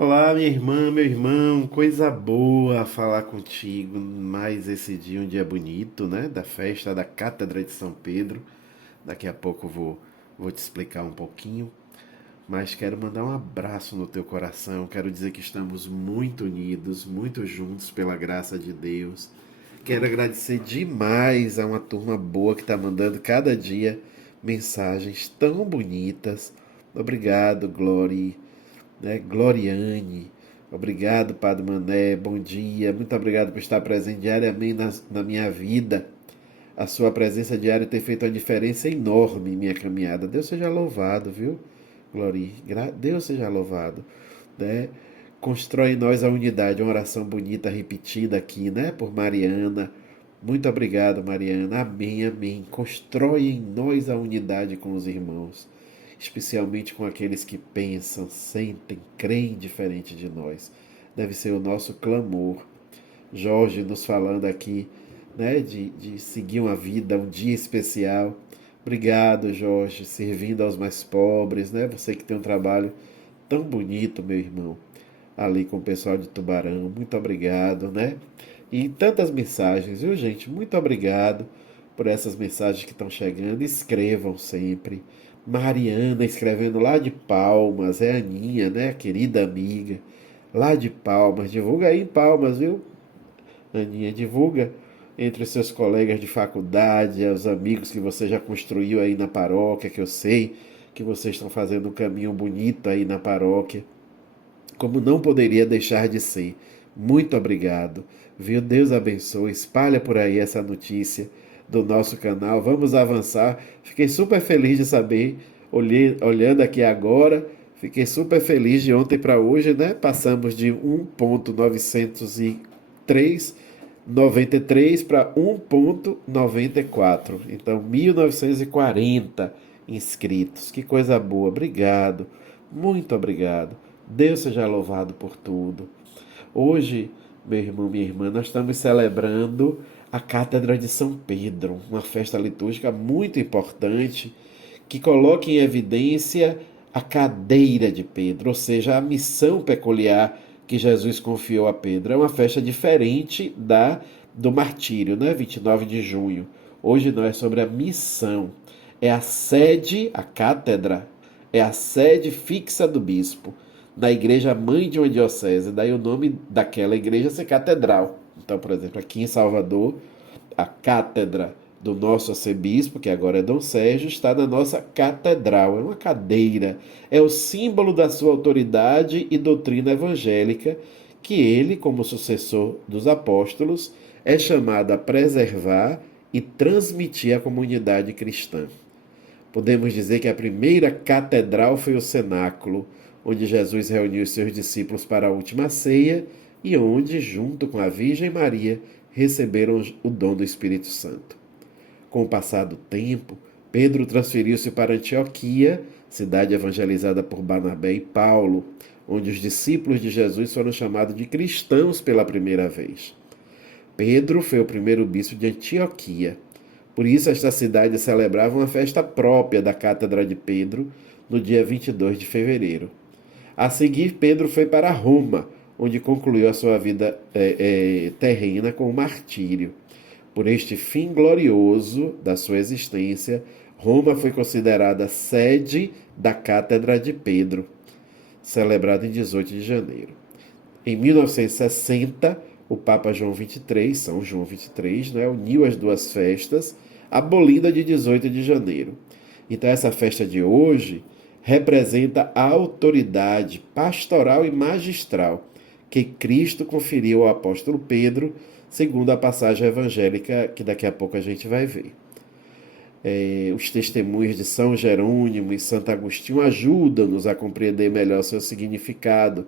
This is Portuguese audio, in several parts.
Olá, minha irmã, meu irmão, coisa boa falar contigo. Mais esse dia, um dia bonito, né? Da festa da Cátedra de São Pedro. Daqui a pouco vou te explicar um pouquinho, mas quero mandar um abraço no teu coração. Quero dizer que estamos muito unidos, muito juntos pela graça de Deus. Quero agradecer demais a uma turma boa que está mandando cada dia mensagens tão bonitas. Obrigado, Glória, né? Gloriane, obrigado, Padre Mané, bom dia, muito obrigado por estar presente diariamente na minha vida. A sua presença diária tem feito uma diferença enorme em minha caminhada. Deus seja louvado, viu, Glória? Deus seja louvado, né? Constrói em nós a unidade, uma oração bonita repetida aqui, né, por Mariana. Muito obrigado, Mariana. Amém, amém. Constrói em nós a unidade com os irmãos, especialmente com aqueles que pensam, sentem, creem diferente de nós. Deve ser o nosso clamor. Jorge nos falando aqui, né, de seguir uma vida, um dia especial. Obrigado, Jorge, servindo aos mais pobres, né? Você que tem um trabalho tão bonito, meu irmão, ali com o pessoal de Tubarão. Muito obrigado, né? E tantas mensagens, viu, gente? Muito obrigado por essas mensagens que estão chegando. Escrevam sempre. Mariana escrevendo lá de Palmas, é a Aninha, né? Querida amiga, lá de Palmas. Divulga aí em Palmas, viu? Aninha, divulga entre os seus colegas de faculdade, os amigos que você já construiu aí na paróquia, que eu sei que vocês estão fazendo um caminho bonito aí na paróquia, como não poderia deixar de ser. Muito obrigado, viu? Deus abençoe, espalha por aí essa notícia do nosso canal. Vamos avançar. Fiquei super feliz de saber, olhando aqui agora, fiquei super feliz de ontem para hoje, né? Passamos de 1.903,93 para 1.94. Então, 1940 inscritos. Que coisa boa. Obrigado. Muito obrigado. Deus seja louvado por tudo. Hoje, meu irmão, minha irmã, nós estamos celebrando a Cátedra de São Pedro, uma festa litúrgica muito importante que coloca em evidência a cadeira de Pedro, ou seja, a missão peculiar que Jesus confiou a Pedro. É uma festa diferente do martírio, né? 29 de junho. Hoje não é sobre a missão. É a sede, a cátedra, é a sede fixa do bispo na igreja mãe de uma diocese. Daí o nome daquela igreja ser catedral. Então, por exemplo, aqui em Salvador, a cátedra do nosso arcebispo, que agora é Dom Sérgio, está na nossa catedral. É uma cadeira. É o símbolo da sua autoridade e doutrina evangélica que ele, como sucessor dos apóstolos, é chamado a preservar e transmitir à comunidade cristã. Podemos dizer que a primeira catedral foi o cenáculo, onde Jesus reuniu os seus discípulos para a última ceia e onde, junto com a Virgem Maria, receberam o dom do Espírito Santo. Com o passar do tempo, Pedro transferiu-se para Antioquia, cidade evangelizada por Barnabé e Paulo, onde os discípulos de Jesus foram chamados de cristãos pela primeira vez. Pedro foi o primeiro bispo de Antioquia. Por isso, esta cidade celebrava uma festa própria da Cátedra de Pedro no dia 22 de fevereiro. A seguir, Pedro foi para Roma, onde concluiu a sua vida terrena com o martírio. Por este fim glorioso da sua existência, Roma foi considerada sede da Cátedra de Pedro, celebrada em 18 de janeiro. Em 1960, o Papa João XXIII, São João XXIII, né, uniu as duas festas, abolindo a de 18 de janeiro. Então, essa festa de hoje representa a autoridade pastoral e magistral que Cristo conferiu ao apóstolo Pedro, segundo a passagem evangélica que daqui a pouco a gente vai ver. Os testemunhos de São Jerônimo e Santo Agostinho ajudam-nos a compreender melhor seu significado.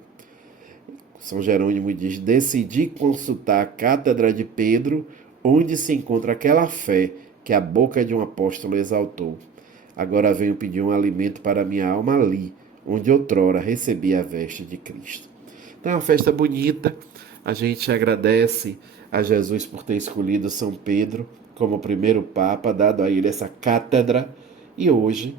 São Jerônimo diz: decidi consultar a Cátedra de Pedro, onde se encontra aquela fé que a boca de um apóstolo exaltou. Agora venho pedir um alimento para minha alma ali, onde outrora recebi a veste de Cristo. Então é uma festa bonita. A gente agradece a Jesus por ter escolhido São Pedro como o primeiro Papa, dado a ele essa cátedra. E hoje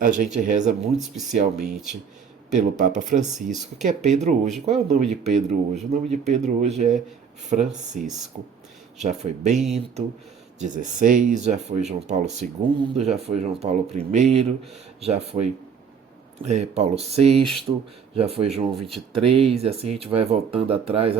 a gente reza muito especialmente pelo Papa Francisco, que é Pedro hoje. Qual é o nome de Pedro hoje? O nome de Pedro hoje é Francisco. Já foi Bento XVI, já foi João Paulo II, já foi João Paulo I, já foi Paulo VI, já foi João 23, e assim a gente vai voltando atrás,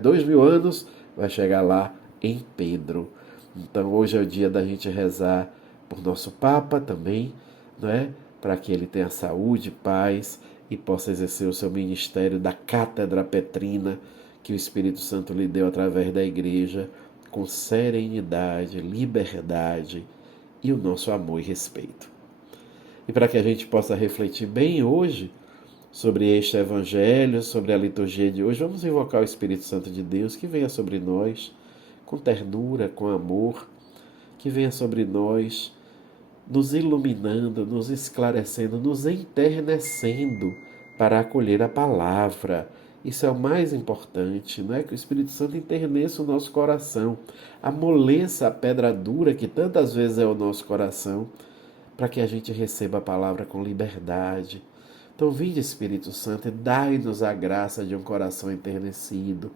2000 anos, vai chegar lá em Pedro. Então hoje é o dia da gente rezar por nosso Papa também, não é? Para que ele tenha saúde, paz e possa exercer o seu ministério da Cátedra Petrina que o Espírito Santo lhe deu através da Igreja, com serenidade, liberdade e o nosso amor e respeito. E para que a gente possa refletir bem hoje sobre este Evangelho, sobre a liturgia de hoje, vamos invocar o Espírito Santo de Deus que venha sobre nós com ternura, com amor, que venha sobre nós nos iluminando, nos esclarecendo, nos enternecendo para acolher a palavra. Isso é o mais importante, não é? Que o Espírito Santo enterneça o nosso coração, amoleça a pedra dura que tantas vezes é o nosso coração, para que a gente receba a palavra com liberdade. Então, vinde Espírito Santo e dai-nos a graça de um coração enternecido,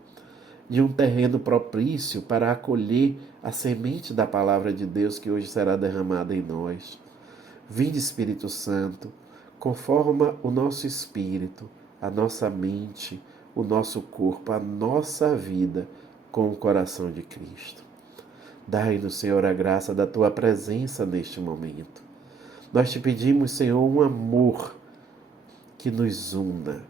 de um terreno propício para acolher a semente da palavra de Deus que hoje será derramada em nós. Vinde Espírito Santo, conforma o nosso espírito, a nossa mente, o nosso corpo, a nossa vida com o coração de Cristo. Dai-nos, Senhor, a graça da tua presença neste momento. Nós te pedimos, Senhor, um amor que nos una,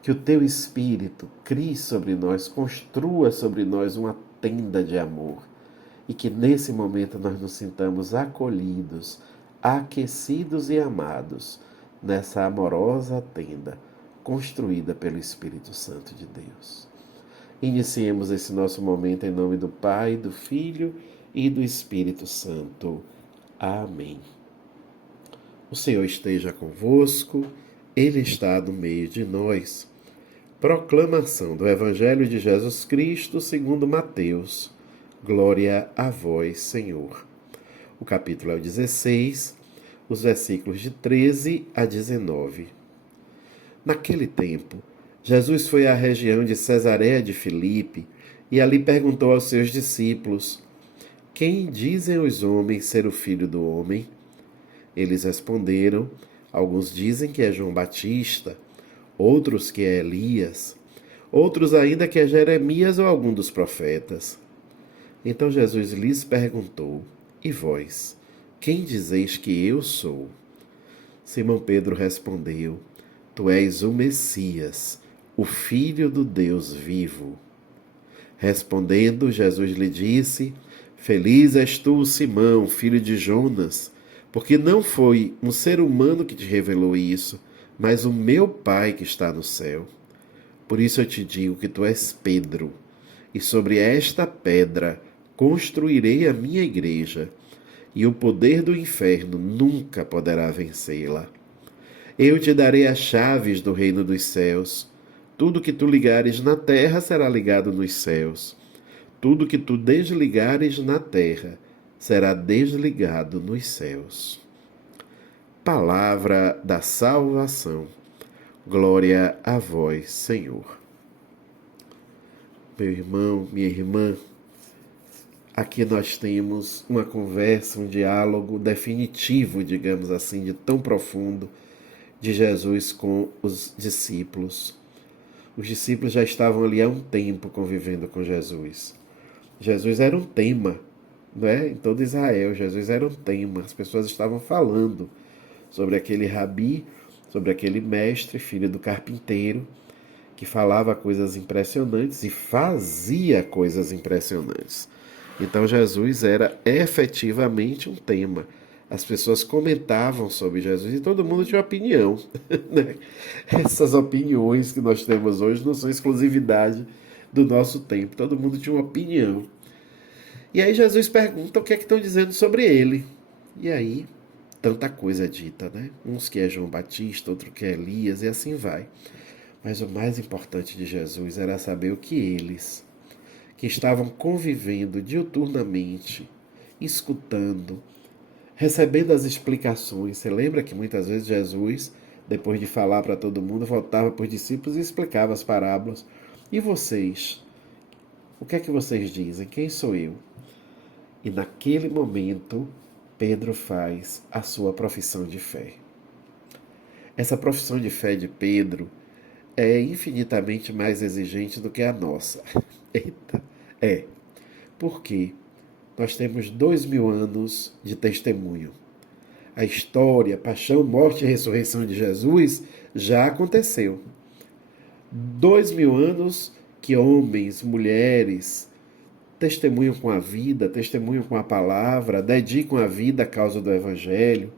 que o teu Espírito crie sobre nós, construa sobre nós uma tenda de amor e que nesse momento nós nos sintamos acolhidos, aquecidos e amados nessa amorosa tenda construída pelo Espírito Santo de Deus. Iniciemos esse nosso momento em nome do Pai, do Filho e do Espírito Santo. Amém. O Senhor esteja convosco, Ele está no meio de nós. Proclamação do Evangelho de Jesus Cristo segundo Mateus. Glória a vós, Senhor. O capítulo é o 16, os versículos de 13 a 19. Naquele tempo, Jesus foi à região de Cesareia de Filipe e ali perguntou aos seus discípulos: Quem dizem os homens ser o Filho do Homem? Eles responderam: Alguns dizem que é João Batista, outros que é Elias, outros ainda que é Jeremias ou algum dos profetas. Então Jesus lhes perguntou: E vós, quem dizeis que eu sou? Simão Pedro respondeu: Tu és o Messias, o Filho do Deus vivo. Respondendo, Jesus lhe disse: Feliz és tu, Simão, filho de Jonas, porque não foi um ser humano que te revelou isso, mas o meu Pai que está no céu. Por isso eu te digo que tu és Pedro, e sobre esta pedra construirei a minha igreja, e o poder do inferno nunca poderá vencê-la. Eu te darei as chaves do reino dos céus. Tudo que tu ligares na terra será ligado nos céus. Tudo que tu desligares na terra será desligado nos céus. Palavra da salvação. Glória a vós, Senhor. Meu irmão, minha irmã, aqui nós temos uma conversa, um diálogo definitivo, digamos assim, de tão profundo, de Jesus com os discípulos. Os discípulos já estavam ali há um tempo convivendo com Jesus. Jesus era um tema, não é? Em todo Israel, Jesus era um tema. As pessoas estavam falando sobre aquele rabi, sobre aquele mestre, filho do carpinteiro, que falava coisas impressionantes e fazia coisas impressionantes. Então Jesus era efetivamente um tema. As pessoas comentavam sobre Jesus e todo mundo tinha uma opinião. Né? Essas opiniões que nós temos hoje não são exclusividade do nosso tempo. Todo mundo tinha uma opinião. E aí Jesus pergunta o que é que estão dizendo sobre ele. E aí, tanta coisa dita, né? Uns que é João Batista, outro que é Elias, e assim vai. Mas o mais importante de Jesus era saber o que eles, que estavam convivendo diuturnamente, escutando, recebendo as explicações. Você lembra que muitas vezes Jesus Depois de falar para todo mundo, voltava para os discípulos e explicava as parábolas. E vocês? O que é que vocês dizem? Quem sou eu? E naquele momento, Pedro faz a sua profissão de fé. Essa profissão de fé de Pedro é infinitamente mais exigente do que a nossa. Eita, é. Por quê? Nós temos 2000 anos de testemunho. A história, paixão, morte e ressurreição de Jesus já aconteceu. 2000 anos que homens, mulheres testemunham com a vida, testemunham com a palavra, dedicam a vida à causa do Evangelho.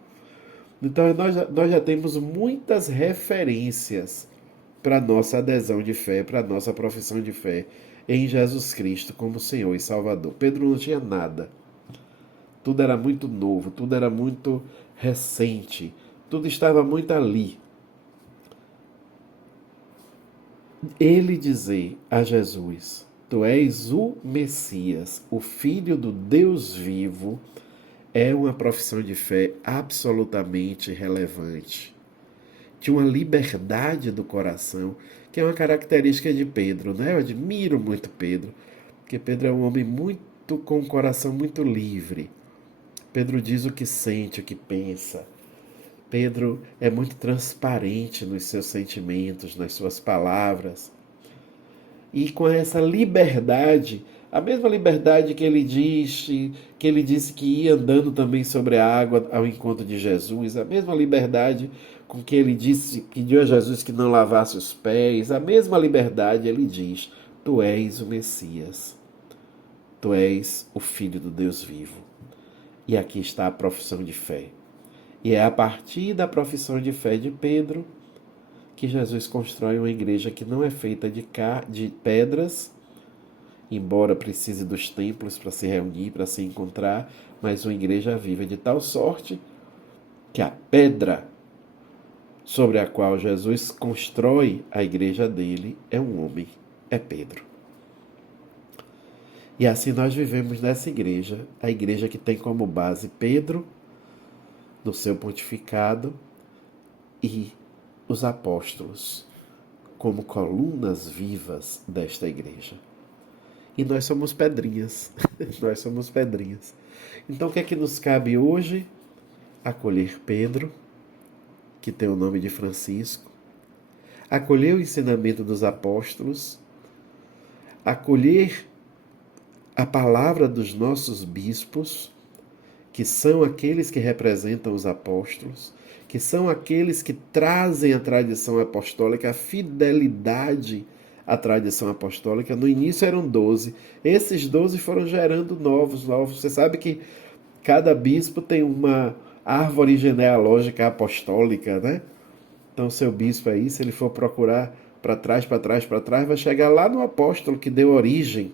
Então nós já temos muitas referências para a nossa adesão de fé, para a nossa profissão de fé em Jesus Cristo como Senhor e Salvador. Pedro não tinha nada. Tudo era muito novo, tudo era muito recente, tudo estava muito ali. Ele dizer a Jesus: Tu és o Messias, o Filho do Deus vivo, é uma profissão de fé absolutamente relevante. Tinha uma liberdade do coração, que é uma característica de Pedro, né? Eu admiro muito Pedro, porque Pedro é um homem com um coração muito livre. Pedro diz o que sente, o que pensa. Pedro é muito transparente nos seus sentimentos, nas suas palavras. E com essa liberdade, a mesma liberdade que ele disse que ia andando também sobre a água ao encontro de Jesus, a mesma liberdade com que ele disse, pediu a Jesus que não lavasse os pés, a mesma liberdade ele diz: Tu és o Messias, tu és o Filho do Deus vivo. E aqui está a profissão de fé. E é a partir da profissão de fé de Pedro que Jesus constrói uma igreja que não é feita de pedras, embora precise dos templos para se reunir, para se encontrar, mas uma igreja viva de tal sorte que a pedra sobre a qual Jesus constrói a igreja dele é um homem, é Pedro. E assim nós vivemos nessa igreja, a igreja que tem como base Pedro, no seu pontificado, e os apóstolos, como colunas vivas desta igreja. E nós somos pedrinhas, nós somos pedrinhas. Então o que é que nos cabe hoje? Acolher Pedro, que tem o nome de Francisco, acolher o ensinamento dos apóstolos, acolher a palavra dos nossos bispos, que são aqueles que representam os apóstolos, que são aqueles que trazem a tradição apostólica, a fidelidade à tradição apostólica. No início eram 12, esses 12 foram gerando novos. Você sabe que cada bispo tem uma árvore genealógica apostólica, né? Então, seu bispo aí, se ele for procurar para trás, vai chegar lá no apóstolo que deu origem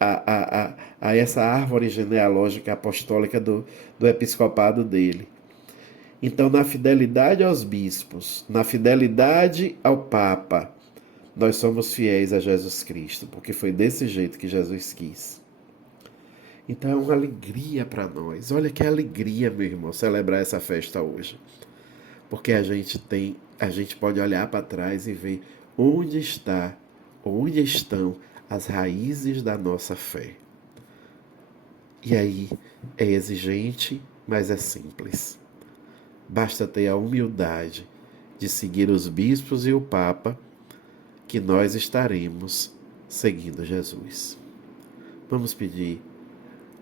a essa árvore genealógica apostólica do episcopado dele. Então, na fidelidade aos bispos, na fidelidade ao Papa, nós somos fiéis a Jesus Cristo, porque foi desse jeito que Jesus quis. Então é uma alegria para nós. Olha que alegria, meu irmão, celebrar essa festa hoje. Porque a gente pode olhar para trás e ver onde estão as raízes da nossa fé. E aí é exigente, mas é simples. Basta ter a humildade de seguir os bispos e o Papa, que nós estaremos seguindo Jesus. Vamos pedir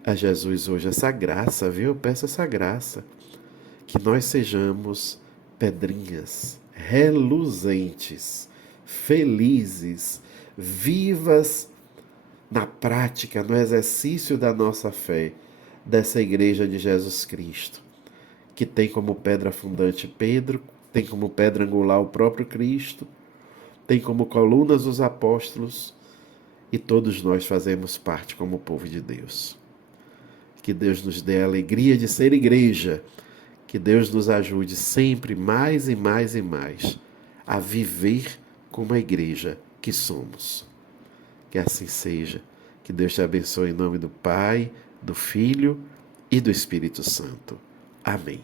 a Jesus hoje essa graça, viu? Eu peço essa graça, que nós sejamos pedrinhas reluzentes, felizes, vivas na prática, no exercício da nossa fé, dessa igreja de Jesus Cristo, que tem como pedra fundante Pedro, tem como pedra angular o próprio Cristo, tem como colunas os apóstolos, e todos nós fazemos parte como povo de Deus. Que Deus nos dê a alegria de ser igreja, que Deus nos ajude sempre mais e mais e mais a viver como a igreja que somos. Que assim seja. Que Deus te abençoe em nome do Pai, do Filho e do Espírito Santo. Amém.